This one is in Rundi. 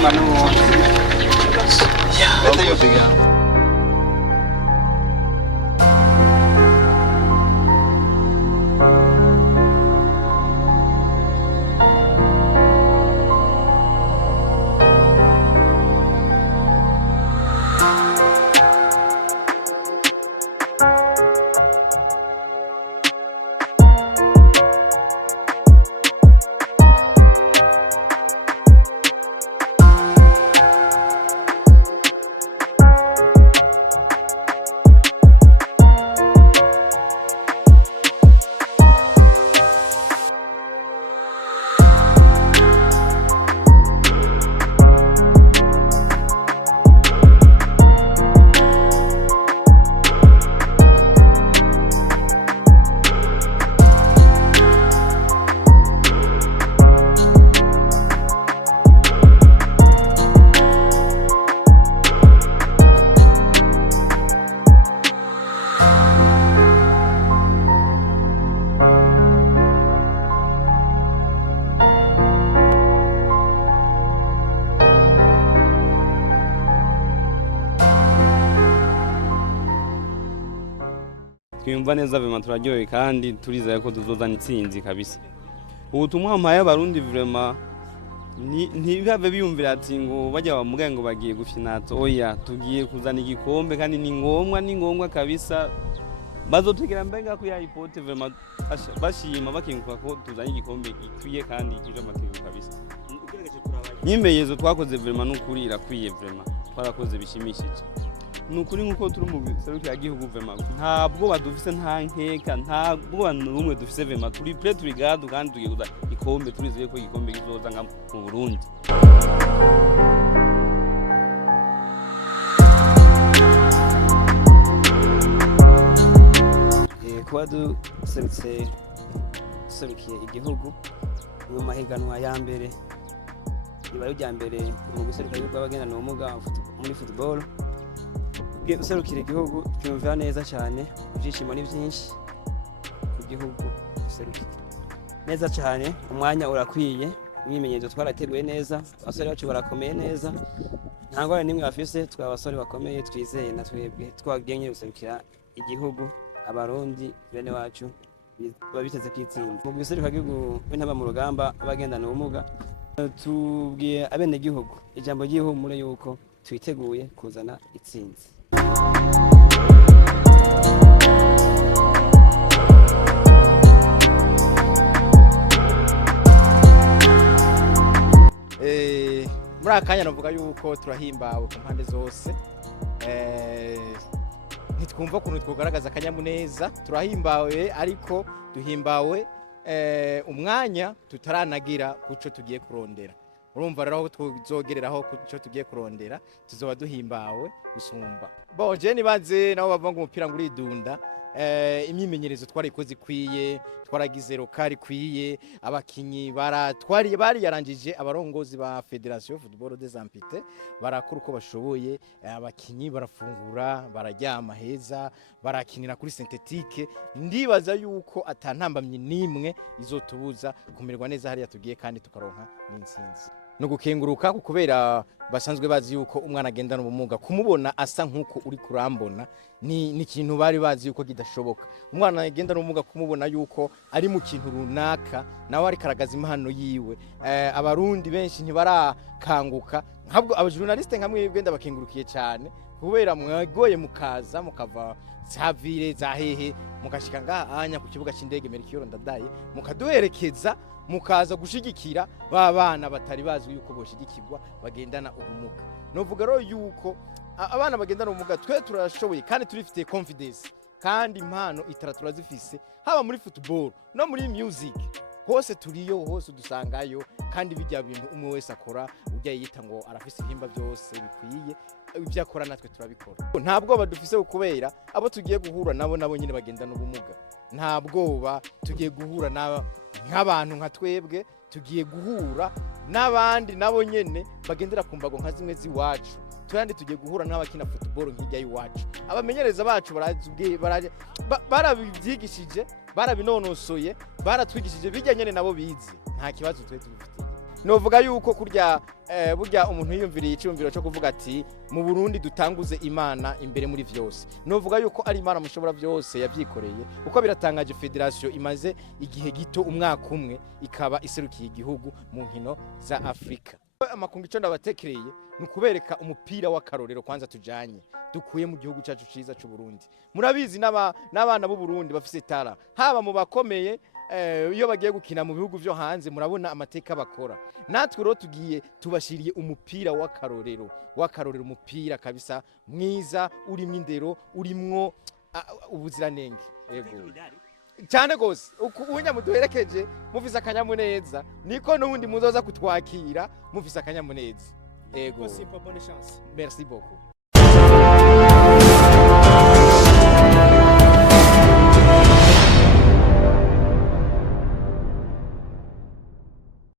Sema no. Yeah, leta yote ya. Twiyumva neza vema turaryoye kandi turizeye ko tuzozana intsinzi kabisa. Ubutumwa mpaye abarundi vraiment ntibave biyumvira ati ngo bajya bamugaye ngo bagiye gufinato, oya tugiye kuzana igikombe kandi ni ngombwa kabisa. Bazotegera mbenga ko ya ipote vraiment bashima bakinguka ko tuzanye igikombe gikwiye kandi kije amategeko kabisa. Nyimbeyezo twakoze vraiment n'ukuri irakwiye vraiment twarakoze bishimishije. Nukuri nkuko turi mu nserukira gihugu vema ntabwo badufise nta nkeka ntabwo banumwe dufise vema turi pre turi gadu kandi tugiye kuza ikombe turizeye ko igikombe kizoza nka mu Burundi. Kuba serukiye igihugu mu mahiganwa ya mbere ibaye rya mbere mu guserukira igihugu abagenda n'ubumuga muri football. Userukira igihugu twumva neza cyane, ibyishimo ni byinshi ku gihugu userukira neza cyane, umwanya urakwiye, imyimenyerezo twarateguye neza, abasore bacu barakomeye neza, nta ngorane nimwe bafise, twa abasore bakomeye twizeye na twebwe twagiye guserukira igihugu abarundi bene wacu babiteze kwitsinda. Mu guserukira igihugu w'intaba mu rugamba abagenda n'ubumuga tubwiye abene gihugu ijambo ry'ihumure yuko twiteguye kuzana itsinzi. Muri akanya navuga yuko turahimbawe ku mpande zose, ntitwumva ukuntu twogaragaza akanyamuneza, turahimbawe ariko duhimbawe umwanya tutaranagira kuco tugiye kurondera. Urumva rero aho tuzogereraho kuco tugiye kurondera tuzoba duhimbawe gusumba. Je nibaze nabo bavuga ngo umupira nguridunda, imyimenyerezo twarikoze ikwiye, twaragize rokari kwiye, abakinyi bari yarangije abarongozi ba Federation Football des Amputés barakora uko bashoboye, abakinyi barafungura bararyama heza barakinira kuri synthetique. Ndibaza yuko atantambamye nimwe izotubuza kumererwa neza hariya tugiye kandi tukaronka n'intsinzi. No gukenguruka kubera basanzwe bazi yuko umwana agendana ubumuga, kumubona asa nkuko uri kurambona ni ikintu bari bazi yuko kidashoboka. Umwana agendana ubumuga kumubona yuko ari mu kintu runaka nawe ari karagaza impano yiwe. Abarundi benshi ntibarakanguka, ntabwo abajournaliste nkamwe bwenda bakengurukiye cyane kubera mwagoye mukaza mukava zavire zahehe mugashika ngahanya ku kibuga c'indege Melchior Ndadaye mukaduherekeza mukaza gushigikira babana batari bazwi yuko boshigikirwa bagendana ubumuga. Novuga rero yuko abana bagendana ubumuga twe turashoboye kandi turifite confidence kandi impano itara turazifise, haba muri football no muri music hose turiyo, hose dusangayo kandi bijya bintu umwe wese akora ujya yita ngo arafise ibihimba byose bikwiye, ibyo akora natwe turabikora. Ntabwo badufise kubera abo tugiye guhura nabo nyine bagendana ubumuga, ntabwo tugiye guhura nk'abantu nka twebwe, tugiye guhura n'abandi nabo nyene bagendera ku mbago nka zimwe ziwacu, kandi tugiye guhura n'abakina football nk'ijya yiwacu. Abamenyereza bacu barabivyigishije, barabinonosoye, baratwigishije bijya nyene nabo bizi, nta kibazo twe tubifitiye. novuga yuko kurya burya umuntu yiyumviriye icyumviro cyo kuvuga ati mu Burundi dutanguze Imana imbere muri vyose, novuga yuko ari Imana mushobora byose yavyikoreye, uko biratangaje federation imaze igihe gito umwaka umwe ikaba iserukiye igihugu mu nkino za Afrika. Amakungu ico ndabatekereye ni ukubereka umupira w'akarorero kwanza tujanye dukuye mu gihugu cyacu ciza cy'u Burundi. Murabizi n'abana b'u Burundi bafise tara, haba mu bakomeye iyo bagiye gukina mu bihugu vyo hanze murabona amateka bakora. Natwe rero tugiye tubashiriye umupira w'akarorero umupira kabisa mwiza urimo indero urimwo ubuziranenge. Yego cyane gose ubunya muduherekeje mufise akanyamuneza niko n'ubundi muzoza kutwakira mufise akanyamuneza. Yego, merci beaucoup.